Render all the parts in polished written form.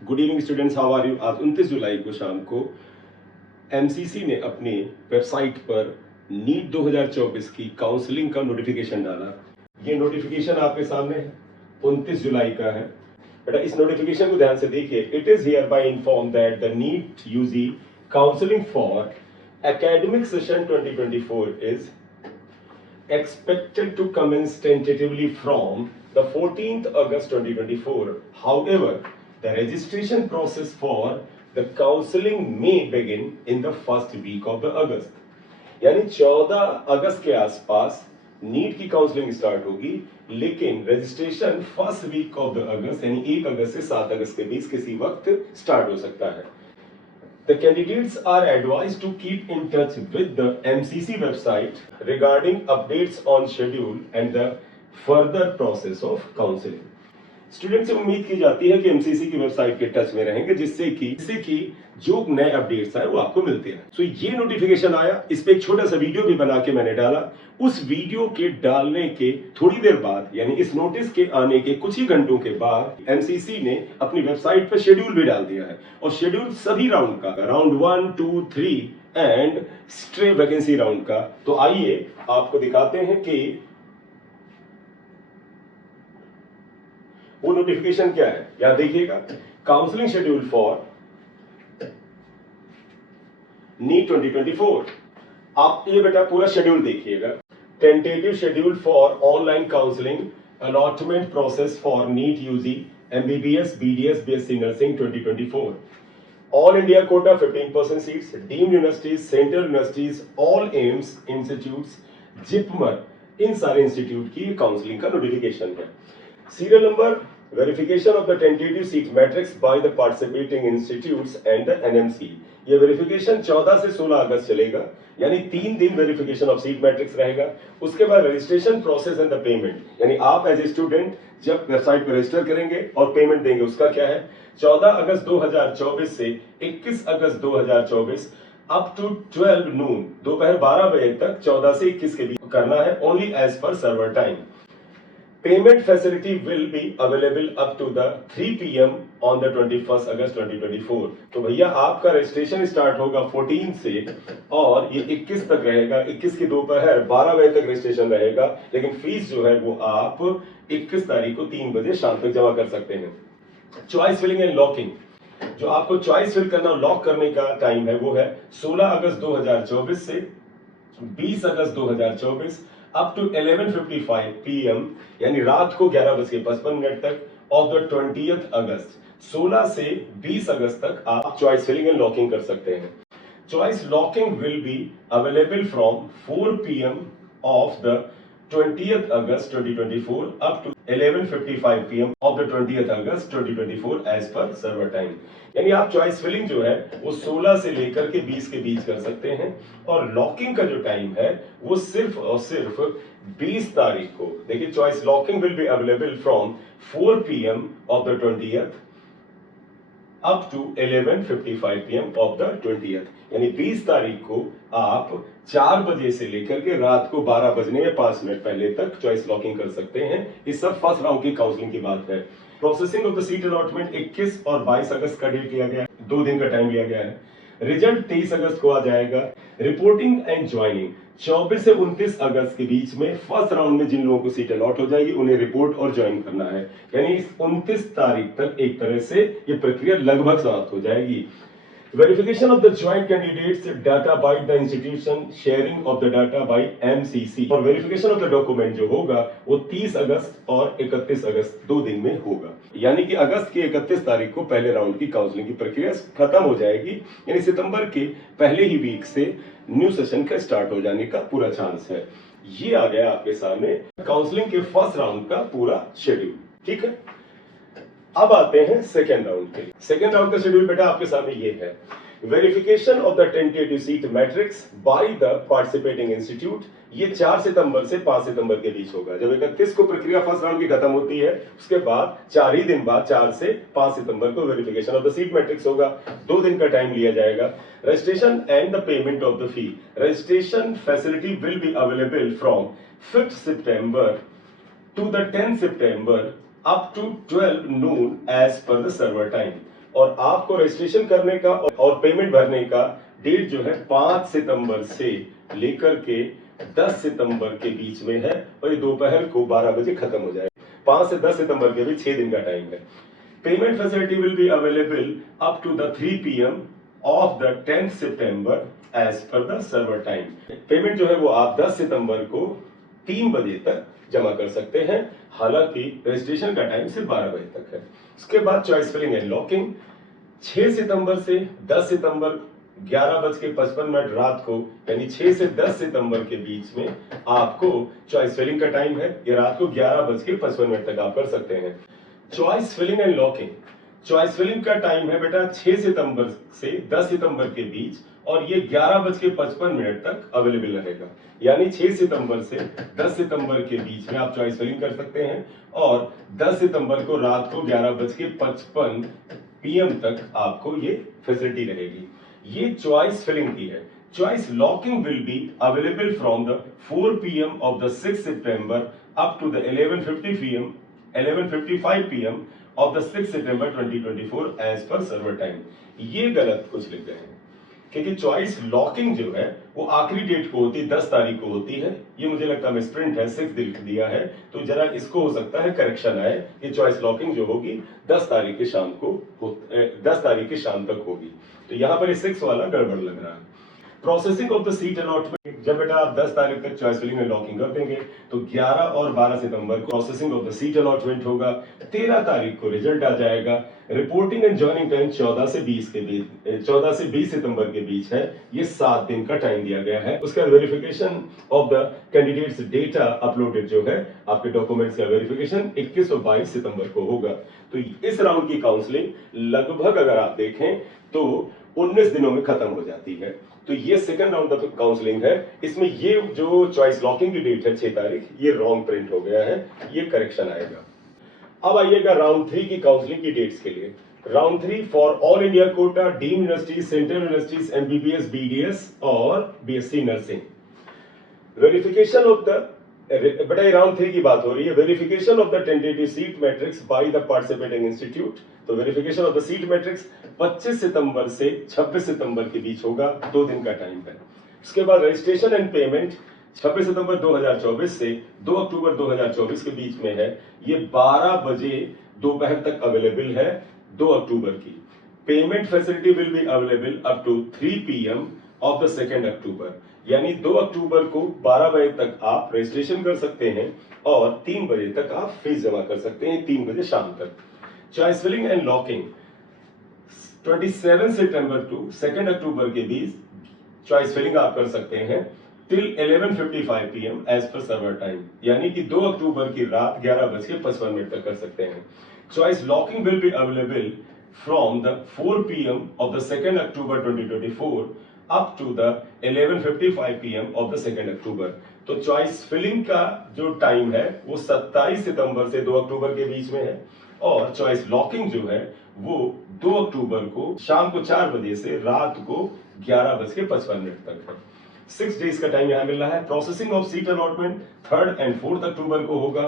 Good evening students, how are you. आज 29 जुलाई को शाम को एमसीसी ने अपनी वेबसाइट पर नीट 2024 की काउंसलिंग का नोटिफिकेशन डाला। ये नोटिफिकेशन आपके सामने है, 29 जुलाई का है। बेटा इस नोटिफिकेशन को ध्यान से देखिए। It is hereby inform that the NEET UG counselling for academic session 2024 is expected to commence tentatively from the 14th August 2024. However, the registration process for the counseling may begin in the first week of the August. यानी 14 अगस्त के आसपास NEET की counselling start होगी, लेकिन registration first week of the August यानी 1 अगस्त से 7 अगस्त के बीच किसी वक्त स्टार्ट हो सकता है। The candidates are advised to keep in touch with the MCC website regarding updates on schedule and the further process of counseling. Student से उम्मीद की जाती है कि एमसीसी की वेबसाइट के टच में रहेंगे, जिससे कि जो नए अपडेट्स आए वो आपको मिलते हैं। सो ये नोटिफिकेशन आया, इस पे एक छोटा सा वीडियो भी बना के मैंने डाला। उस वीडियो के डालने के थोड़ी देर बाद यानी इस नोटिस के आने के कुछ ही घंटों के बाद एमसीसी ने अपनी वेबसाइट पर शेड्यूल भी डाल दिया है, और शेड्यूल सभी राउंड का, round 1, 2, 3 and stray vacancy round का। तो आइए आपको दिखाते हैं कि वो नोटिफिकेशन क्या है। यहां देखिएगा, काउंसलिंग शेड्यूल फॉर नीट 2024। आप ये बेटा पूरा शेड्यूल देखिएगा। Tentative schedule for online counselling allotment process for NEET UG MBBS BDS BSc nursing 2024। All India quota 15% seats, deemed universities, central universities, all AIIMS institutes, JIPMER, इन सारे institute की counselling का notification है। Serial number, verification of the tentative seat matrix by the participating institutes and the NMC। ये verification 14 से 16 अगस्त चलेगा, यानी 3 दिन वेरिफिकेशन ऑफ सीट मैट्रिक्स रहेगा। उसके बाद registration process and the payment, यानी आप एज ए स्टूडेंट जब वेबसाइट पर रजिस्टर करेंगे और पेमेंट देंगे, उसका क्या है। 14 अगस्त 2024 से 21 अगस्त 2024 अप टू 12 नून, दोपहर 12 बजे तक 14 से 21 के बीच करना है, only as per server time. Payment facility will be available up to the 3 PM on the 21st August 2024। तो भैया आपका रजिस्ट्रेशन स्टार्ट होगा 14 से और ये 21 तक रहेगा। 21 की दोपहर 12 बजे तक रजिस्ट्रेशन रहेगा, लेकिन फीस जो है वो आप 21 तारीख को 3 बजे शाम तक जमा कर सकते हैं। चॉइस फिलिंग एंड लॉकिंग, जो आपको चॉइस फिल करना, लॉक करने का टाइम है वो है 16 अगस्त 2024 से 20 अगस्त 2024 अप टू 11:55 PM, यानी रात को 11:55 तक ऑफ द 20th अगस्त। 16 से 20 अगस्त तक आप चॉइस फिलिंग एंड लॉकिंग कर सकते हैं। Choice locking will be available from 4 PM of the 20th August 2024 up to 11:55 PM of the 20th August 2024 as per server time। यानी आप चॉइस फिलिंग जो है वो 16 से लेकर के 20 के बीच कर सकते हैं, और लॉकिंग का जो टाइम है वो सिर्फ और सिर्फ 20 तारीख को। देखिए, choice locking will be available from 4 PM of the 20th up to 11:55 PM of the 20th, यानी 20 तारीख को आप 4 बजे से लेकर के रात को 12 बजने में 5 मिनट पहले तक चॉइस लॉकिंग कर सकते हैं। इस सब फर्स्ट राउंड की काउंसलिंग की बात है। Processing of the seat allotment 21 और 22 अगस्त का डेट लिया गया है, 2 दिन का टाइम लिया गया है। रिजल्ट 23 अगस्त को आ जाएगा। रिपोर्टिंग एंड ज्वाइनिंग 24 से 29 अगस्त के बीच में फर्स्ट राउंड में जिन लोगों को सीट अलॉट हो जाएगी उन्हें रिपोर्ट और ज्वाइन करना है, यानी 29 तारीख तक एक तरह से ये प्रक्रिया लगभग समाप्त हो जाएगी। Verification of the joint candidates data by the institution, sharing of the data by MCC, और वेरिफिकेशन ऑफ द डॉक्यूमेंट जो होगा वो 30 अगस्त और 31 अगस्त 2 दिन में होगा। यानी कि अगस्त की 31 तारीख को पहले राउंड की काउंसलिंग की प्रक्रिया खत्म हो जाएगी, यानी सितंबर के पहले ही वीक से न्यू सेशन का स्टार्ट हो जाने का पूरा चांस है। ये आ गया आपके सामने काउंसलिंग के फर्स्ट राउंड का पूरा शेड्यूल। ठीक है, अब आते हैं सेकेंड राउंड के। सेकेंड राउंड का शेड्यूल बेटा आपके सामने ये है। Verification of the tentative seat matrix by the participating institute, ये 4 सितंबर से 5 सितंबर के बीच होगा। जब 31 को प्रक्रिया फर्स्ट राउंड की खत्म होती है, उसके बाद 4 ही दिन बाद 4 से 5 सितंबर को verification of the seat matrix होगा। 2 दिन का टाइम लिया जाएगा। Registration and the payment of the fee, registration facility will be available from 5 सितंबर टू द 10 सितंबर up to 12 noon as per the server time, और आपको रजिस्ट्रेशन करने का और पेमेंट भरने का डेट जो है 5 सितंबर से लेकर के 10 सितंबर के बीच में है और ये दोपहर को 12 बजे खत्म हो जाएगा। 5 से 10 सितंबर के बीच 6 दिन का टाइम है। Payment facility will be available up to the 3 PM of the 10th सितंबर as per the server time. Payment जो है वो आप 10 सितंबर को 3 बजे तक जमा कर सकते हैं, हालांकि रजिस्ट्रेशन का टाइम सिर्फ 12 बजे तक है। उसके बाद चॉइस फिलिंग एंड लॉकिंग 6 सितंबर से 10 सितंबर 11:55 रात को, यानी 6 से 10 सितंबर के बीच में आपको चॉइस फिलिंग का टाइम है। ये रात को 11:55 तक आप कर सकते हैं। Choice filling and locking, choice filling का टाइम है बेटा 6 सितंबर से 10 सितंबर के बीच और ये 11:55 तक अवेलेबल रहेगा। यानी 6 सितंबर से 10 सितंबर के बीच में आप चॉइस फिलिंग कर सकते हैं और 10 सितंबर को रात को 11:55 PM तक आपको ये फैसिलिटी रहेगी। ये चॉइस फिलिंग की है। Choice locking will be available from the 4 PM of the 6 सितंबर up to the 11:55 PM of the 6th September 2024 as per server time। ये गलत कुछ लिख गए हैं, क्योंकि चॉइस लॉकिंग जो है वो आखिरी डेट को होती है, 10 तारीख को होती है। ये मुझे लगता है मिसप्रिंट है, 6 लिख दिया है, तो जरा इसको हो सकता है करेक्शन आए। ये चॉइस लॉकिंग जो होगी 10 तारीख की शाम को 10 तारीख की शाम तक होगी, तो यहाँ पर 6 वाला गड़बड़ लग रहा है। Processing of the seat allotment, जब बेटा आप 10 तारीख तक चॉइस फिलिंग एंड लॉकिंग कर देंगे तो 11 और 12 सितंबर को processing of the seat allotment होगा। 13 तारीख को रिजल्ट आ जाएगा। रिपोर्टिंग एंड ज्वाइनिंग टाइम 14 से 20 सितंबर के बीच है। ये 7 दिन का टाइम दिया गया है। उसका verification of the candidates data uploaded जो है, आपके डॉक्यूमेंट्स का वेरिफिकेशन 21 और 22 सितंबर को होगा। तो इस राउंड की काउंसलिंग लगभग अगर आप देखें तो 19 दिनों में खत्म हो जाती है। तो ये सेकंड राउंड ऑफ काउंसलिंग है। इसमें ये जो चॉइस लॉकिंग की डेट है 6 तारीख, ये रॉन्ग प्रिंट हो गया है, ये करेक्शन आएगा। अब आइएगा राउंड 3 की काउंसलिंग की डेट्स के लिए। Round 3 for all India quota, deemed universities, central universities, MBBS, BDS और BSc nursing. Verification of the, बेटा ये राउंड 3 की बात हो रही है। Verification of the tentative seat matrix by the participating institute. तो verification of the seat matrix 25 सितंबर से 26 सितंबर के बीच होगा, 2 दिन का टाइम है। उसके बाद रजिस्ट्रेशन एंड पेमेंट 26 सितंबर 2024 से 2 अक्टूबर 2024 के बीच में है। ये 12 बजे दोपहर तक अवेलेबल है 2 अक्टूबर की। Payment facility will be available up to 3 PM of the 2 अक्टूबर, यानी 2 अक्टूबर को 12 बजे तक आप रजिस्ट्रेशन कर सकते हैं और 3 बजे तक आप फीस जमा कर सकते हैं, 3 बजे शाम तक। चॉइस फिलिंग एंड लॉकिंग 27 सितंबर टू 2 अक्टूबर के बीच चॉइस फिलिंग आप कर सकते हैं till 11:55 PM as per server time, यानी कि 2 अक्टूबर की रात 11:55 तक कर सकते हैं। Choice locking will be available from the 4 PM of the 2 अक्टूबर 2024 up to the 11:55 PM of the 2 अक्टूबर। तो चॉइस फिलिंग का जो टाइम है वो 27 सितंबर से 2 अक्टूबर के बीच में है और चॉइस लॉकिंग जो है वो 2 अक्टूबर को शाम को 4 बजे से रात को 11:55 तक है। 6 डेज का टाइम यहाँ मिल रहा है। Processing of seat allotment 3rd और 4th अक्टूबर को होगा।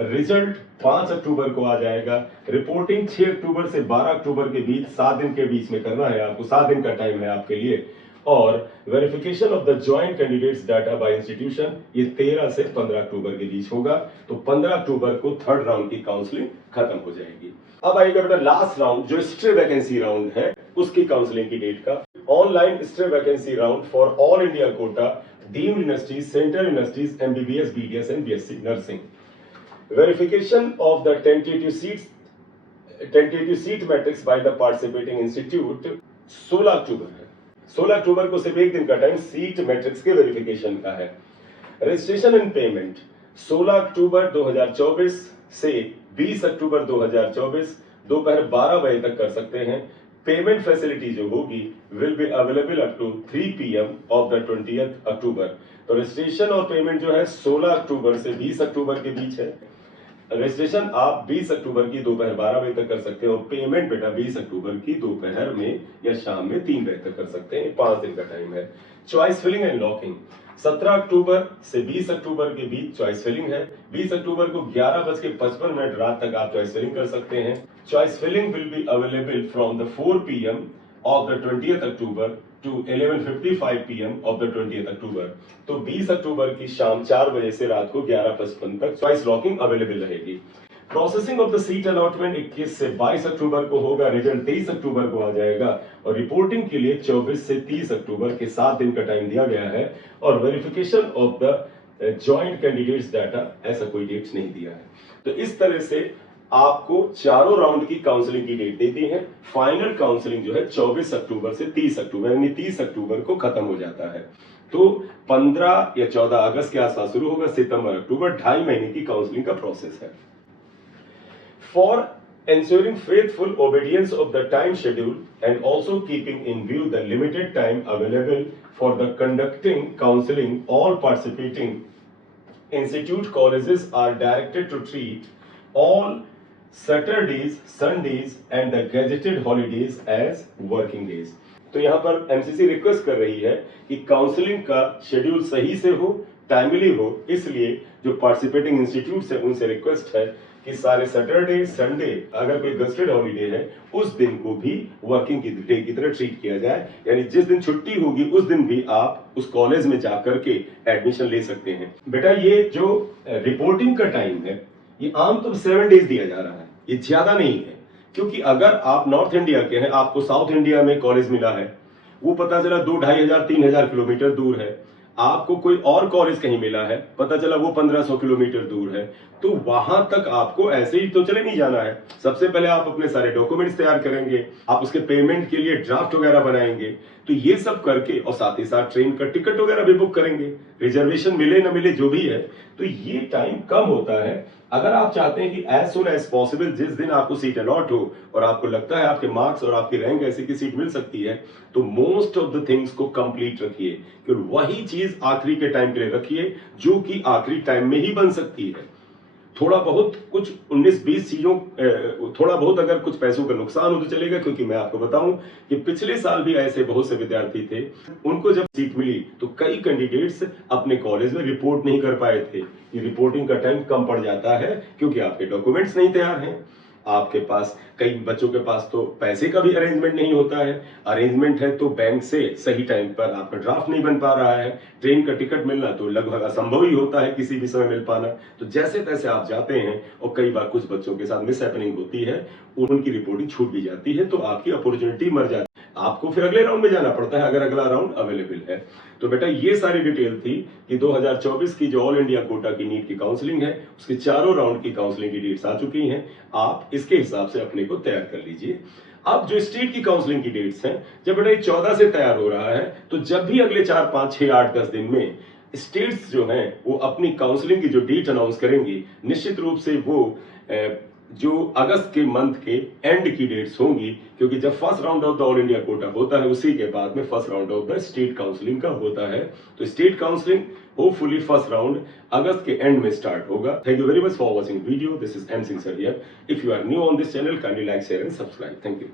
रिजल्ट 5 अक्टूबर को आ जाएगा। रिपोर्टिंग 6 अक्टूबर से 12 अक्टूबर के बीच 7 दिन के बीच में करना है आपको, 7 दिन का टाइम है आपके लिए। और verification of the joint candidates data by institution ये 13 से 15 अक्टूबर के बीच होगा। तो 15 अक्टूबर को 3rd राउंड की काउंसलिंग खत्म हो जाएगी। अब आएगा बेटा लास्ट राउंड जो स्ट्रे वैकेंसी राउंड है, उसकी काउंसलिंग की डेट का। Online stray vacancy round for all India quota, deemed universities, central universities, MBBS, BDS and BSc nursing. Verification of the tentative seat matrix by the participating institute 16 अक्टूबर है। 16 अक्टूबर को सिर्फ 1 दिन का time sheet matrix के verification का है। Registration and payment 16 अक्टूबर 2024 से 20 अक्टूबर 2024 दोपहर 12 बजे तक कर सकते हैं। पेमेंट फैसिलिटी जो होगी will be available up to 3 PM of the 20th अक्टूबर। तो रजिस्ट्रेशन और पेमेंट जो है 16 अक्टूबर से 20 अक्टूबर के बीच है। रजिस्ट्रेशन आप 20 अक्टूबर की दोपहर 12 बजे तक कर सकते हैं और पेमेंट बेटा 20 अक्टूबर की दोपहर में या शाम में 3 बजे तक कर सकते हैं। 5 दिन का टाइम है। चॉइस फिलिंग एंड लॉकिंग 17 अक्टूबर से 20 अक्टूबर के बीच चॉइस फिलिंग है। 20 अक्टूबर को 11:55 रात तक आप चॉइस फिलिंग कर सकते हैं। Choice filling will be available from the 4 PM of the 20th October to 11:55 PM of the 20th October। तो 20 अक्टूबर की शाम 4 बजे से रात को 11:55 तक चॉइस लॉकिंग अवेलेबल रहेगी। Processing of the seat allotment 21 से 22 अक्टूबर को होगा। रिजल्ट 23 अक्टूबर को आ जाएगा और रिपोर्टिंग के लिए 24 से 30 अक्टूबर के 7 दिन का टाइम दिया गया है और verification of the joint candidates data ऐसा कोई डेट्स नहीं दिया है। तो इस तरह से आपको चारों राउंड की काउंसलिंग की डेट दे दी है। फाइनल काउंसलिंग जो है 24 अक्टूबर से 30 अक्टूबर यानी 30 अक्टूबर को खत्म हो जाता है। तो 15 या 14 अगस्त के आसपास शुरू होगा। सितंबर अक्टूबर 2.5 महीने की काउंसलिंग का प्रोसेस है। For ensuring faithful obedience of the time schedule and also keeping in view the limited time available for the conducting counseling, all participating institute colleges are directed to treat all Saturdays, Sundays and the gazetted holidays as working days। तो यहाँ पर MCC request कर रही है कि counselling का schedule सही से हो, टाइमली हो, इसलिए जो पार्टिसिपेटिंग इंस्टीट्यूट्स है उनसे रिक्वेस्ट है कि सारे सैटरडे, संडे, अगर कोई गजेटेड हॉलीडे है उस दिन को भी वर्किंग की डे की तरह ट्रीट किया जाए। यानी जिस दिन छुट्टी होगी उस दिन भी आप उस कॉलेज में जाकर के एडमिशन ले सकते हैं। बेटा ये जो रिपोर्टिंग का टाइम है ये आमतौर 7 डेज दिया जा रहा है, ये ज्यादा नहीं है। क्योंकि अगर आप नॉर्थ इंडिया के हैं, आपको साउथ इंडिया में कॉलेज मिला है, वो पता चला 2-2,500-3,000 किलोमीटर दूर है, आपको कोई और कॉलेज कहीं मिला है, पता चला वो 1500 किलोमीटर दूर है, तो वहां तक आपको ऐसे ही तो चले नहीं जाना है। सबसे पहले आप अपने सारे डॉक्यूमेंट्स तैयार करेंगे, आप उसके पेमेंट के लिए ड्राफ्ट वगैरह बनाएंगे, तो ये सब करके और साथ ही साथ ट्रेन का टिकट वगैरह भी बुक करेंगे, रिजर्वेशन मिले ना मिले जो भी है, तो ये टाइम कम होता है। अगर आप चाहते हैं कि एज सुन एज पॉसिबल जिस दिन आपको सीट अलॉट हो और आपको लगता है आपके मार्क्स और आपकी रैंक ऐसी की सीट मिल सकती है, तो मोस्ट ऑफ द थिंग्स को कंप्लीट रखिए। फिर वही चीज आखिरी के टाइम के लिए रखिए जो कि आखिरी टाइम में ही बन सकती है। थोड़ा बहुत कुछ 19-20 चीजों थोड़ा बहुत अगर कुछ पैसों का नुकसान हो तो चलेगा, क्योंकि मैं आपको बताऊं कि पिछले साल भी ऐसे बहुत से विद्यार्थी थे, उनको जब सीट मिली तो कई कैंडिडेट्स अपने कॉलेज में रिपोर्ट नहीं कर पाए थे। ये रिपोर्टिंग का टाइम कम पड़ जाता है क्योंकि आपके डॉक्यूमेंट्स नहीं तैयार हैं, आपके पास कई बच्चों के पास तो पैसे का भी अरेंजमेंट नहीं होता है, अरेंजमेंट है तो बैंक से सही टाइम पर आपका ड्राफ्ट नहीं बन पा रहा है, ट्रेन का टिकट मिलना तो लगभग असंभव ही होता है किसी भी समय मिल पाना। तो जैसे तैसे आप जाते हैं और कई बार कुछ बच्चों के साथ मिस हैपनिंग होती है, उनकी रिपोर्टिंग छूट भी जाती है, तो आपकी अपॉर्चुनिटी मर जाती है, आपको फिर अगले राउंड में जाना पड़ता है अगर अगला राउंड अवेलेबल है। तो बेटा ये सारी डिटेल थी कि 2024 की जो ऑल इंडिया कोटा की नीट की काउंसलिंग है उसके चारों राउंड की काउंसलिंग की डेट्स आ चुकी हैं। आप इसके हिसाब से अपने को तैयार कर लीजिए। अब जो स्टेट की काउंसलिंग की डेट्स हैं, जब बेटा 14 से तैयार हो रहा है, तो जब भी अगले 4, 5, 6, 8, 10 दिन में स्टेट्स जो हैं वो अपनी काउंसलिंग की जो डेट अनाउंस करेंगी, निश्चित रूप से वो जो अगस्त के मंथ के एंड की डेट्स होंगी, क्योंकि जब first round of the all India quota होता है उसी के बाद में first round of the state counselling का होता है। तो state counselling hopefully first round August के एंड में स्टार्ट होगा। Thank you very much for watching video. This is M Singh sir here. If you are new on this channel, kindly like, share and subscribe. Thank you.